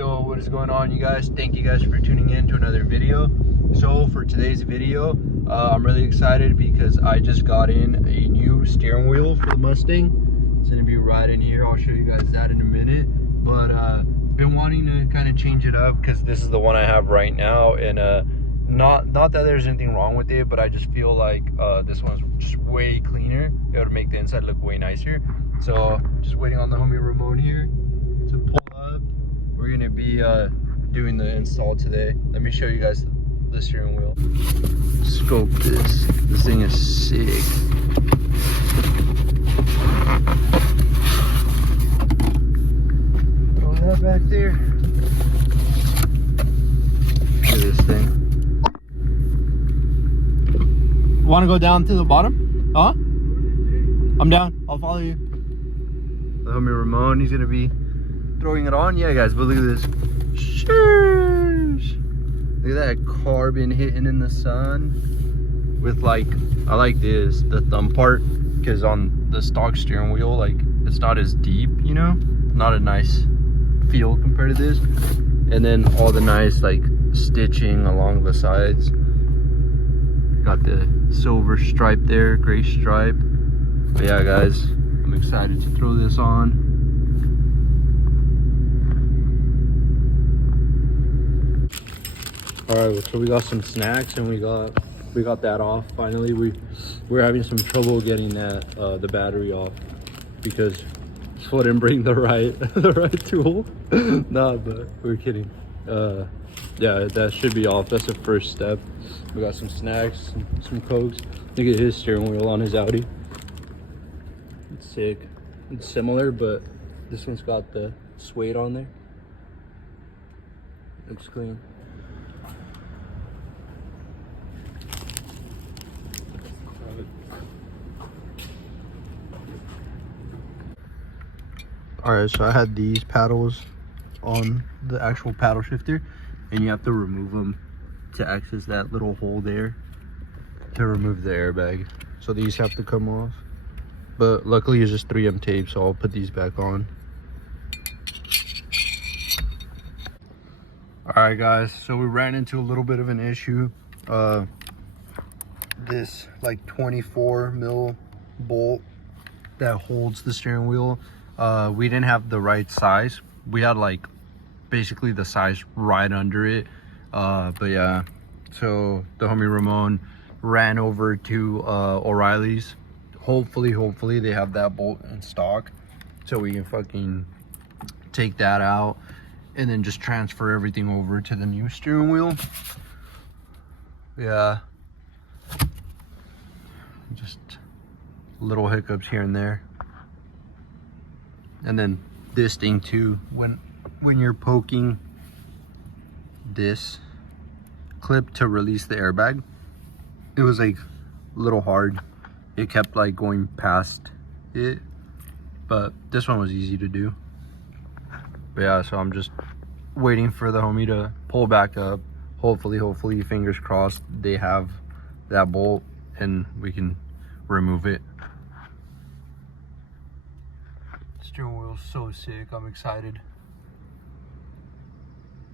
Yo, what is going on, you guys? Thank you guys for tuning in to another video. So for today's video, I'm really excited because I just got in a new steering wheel for the Mustang. It's gonna be right in here. I'll show you guys that in a minute, but been wanting to kind of change it up because this is the one I have right now, and not that there's anything wrong with it, but I just feel like this one's just way cleaner. It would make the inside look way nicer. So just waiting on the homie Ramon here to pull up. We're gonna be doing the install today. Let me show you guys the steering wheel. Scope this. This thing is sick. Throw that back there. Look at this thing. Want to go down to the bottom? Huh? I'm down. I'll follow you. The homie Ramon, he's gonna be throwing it on. Yeah, guys, but look at this. Sheesh. Look at that carbon hitting in the sun. With like, I like this, the thumb part, because on the stock steering wheel, like, it's not as deep, you know? Not a nice feel compared to this. And then all the nice like stitching along the sides. Got the silver stripe there, gray stripe. But yeah, guys, I'm excited to throw this on. All right, so we got some snacks and we got that off. Finally, we're having some trouble getting that the battery off because this didn't bring the right tool. Nah, but we're kidding. Yeah, that should be off. That's the first step. We got some snacks, some Cokes. Look at his steering wheel on his Audi. It's sick. It's similar, but this one's got the suede on there. Looks clean. All right, so I had these paddles on the actual paddle shifter, and you have to remove them to access that little hole there to remove the airbag. So these have to come off, but luckily it's just 3M tape, so I'll put these back on. All right, guys, so we ran into a little bit of an issue. This like 24 mil bolt that holds the steering wheel, we didn't have the right size. We had like basically the size right under it, but yeah, so the homie Ramon ran over to O'Reilly's. Hopefully they have that bolt in stock so we can fucking take that out and then just transfer everything over to the new steering wheel. Yeah, just little hiccups here and there. And then this thing too, when you're poking this clip to release the airbag, it was like a little hard. It kept like going past it, but this one was easy to do. But yeah, so I'm just waiting for the homie to pull back up. Hopefully, fingers crossed, they have that bolt and we can remove it. Steering wheel's so sick. I'm excited.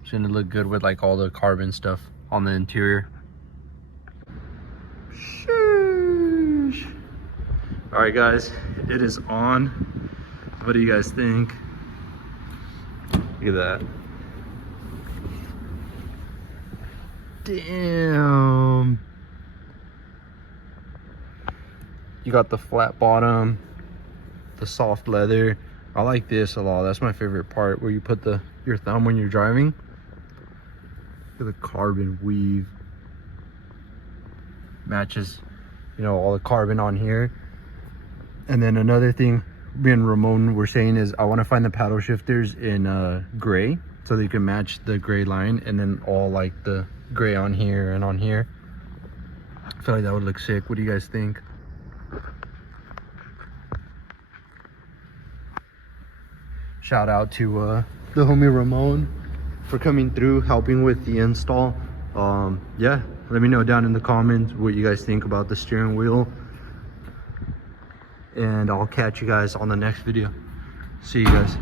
It's gonna look good with like all the carbon stuff on the interior. Sheesh. All right, guys, it is on. What do you guys think? Look at that. Damn. You got the flat bottom, the soft leather. I like this a lot. That's my favorite part, where you put your thumb when you're driving. Look at the carbon weave. Matches, you know, all the carbon on here. And then another thing me and Ramon were saying is I want to find the paddle shifters in gray, so they can match the gray line, and then all like the gray on here and on here. I feel like that would look sick. What do you guys think? Shout out to the homie Ramon for coming through, helping with the install. Yeah, let me know down in the comments what you guys think about the steering wheel, and I'll catch you guys on the next video. See you guys.